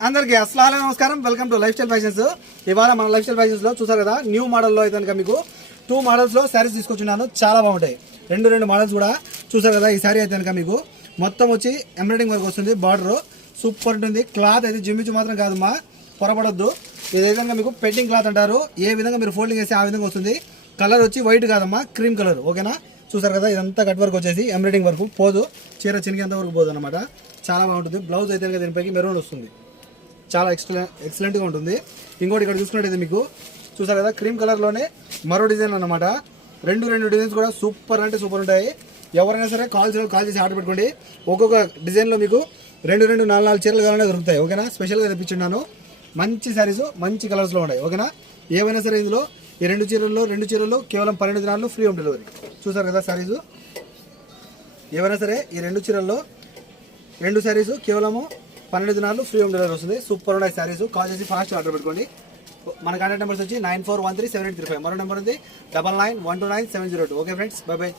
అందరికీ అస్సలాము నమస్కారం. Welcome to life style fashions. ఇవాళ మన లైఫ్ స్టైల్ ఫ్యాషన్స్ లో చూసారు కదా, న్యూ మోడల్లో అయితే కనుక మీకు 2 మోడల్స్ లో శారీస్ తీసుకొచ్చున్నాను. చాలా బాగుంటాయి. రెండు మోడల్స్ కూడా చూసారు కదా. ఈ శారీ అయితే కనుక మీకు మొత్తం వచ్చి ఎంబ్రాయిడింగ్ వర్క్ వస్తుంది. బార్డర్ సూపర్ ఉంటుంది. క్లాత్ అయితే జిమ్మిచ్చు మాత్రం కాదమ్మా, పొరపడొద్దు. ఇది విధంగా మీకు పెయింటింగ్ క్లాత్ అంటారు. ఏ విధంగా మీరు ఫోల్డింగ్ చేస్తే ఆ విధంగా వస్తుంది. కలర్ వచ్చి వైట్ కాదమ్మా, క్రీమ్ కలర్. ఓకేనా, చూసారు కదా. ఇదంతా కట్ వర్క్ వచ్చేసి ఎంబ్రాయిడింగ్ వర్క్ పోదు, చీర చినిగేంత వరకు పోదు అనమాట. చాలా బాగుంటుంది. బ్లౌజ్ అయితే కనుక దీనిపైకి మెరూన్ వస్తుంది. చాలా ఎక్సలెంట్గా ఉంటుంది. ఇంకోటి ఇక్కడ చూసుకున్నట్టయితే మీకు చూసారు కదా, క్రీమ్ కలర్లోనే మరో డిజైన్ అనమాట. రెండు డిజైన్స్ కూడా సూపర్ అంటే సూపర్ ఉంటాయి. ఎవరైనా సరే కాల్ చేసి ఆర్డర్ పెట్టుకోండి. ఒక్కొక్క డిజైన్లో మీకు 4 చీరలు కావాలనే దొరుకుతాయి. ఓకేనా, స్పెషల్గా తెప్పించున్నాను. మంచి శారీస్ మంచి కలర్స్లో ఉన్నాయి. ఓకేనా, ఏవైనా సరే ఇందులో ఈ రెండు చీరల్లో కేవలం 12 దినాలు ఫ్రీ హోమ్ డెలివరీ. చూసారు కదా శారీస్, ఏవైనా సరే ఈ రెండు శారీస్ కేవలము 12 దినాలు ఫ్రీ హోమ్ డెలివరీ వస్తుంది. సూపర్ ఉన్నాయి శారీస్. కాల్ చేసి ఫాస్ట్ ఆర్డర్ పెట్టుకోండి. మన కాంటాక్ట్ నెంబర్స్ వచ్చి 94137835. మరో నెంబర్ ఉంది 99129702. Okay friends, by by.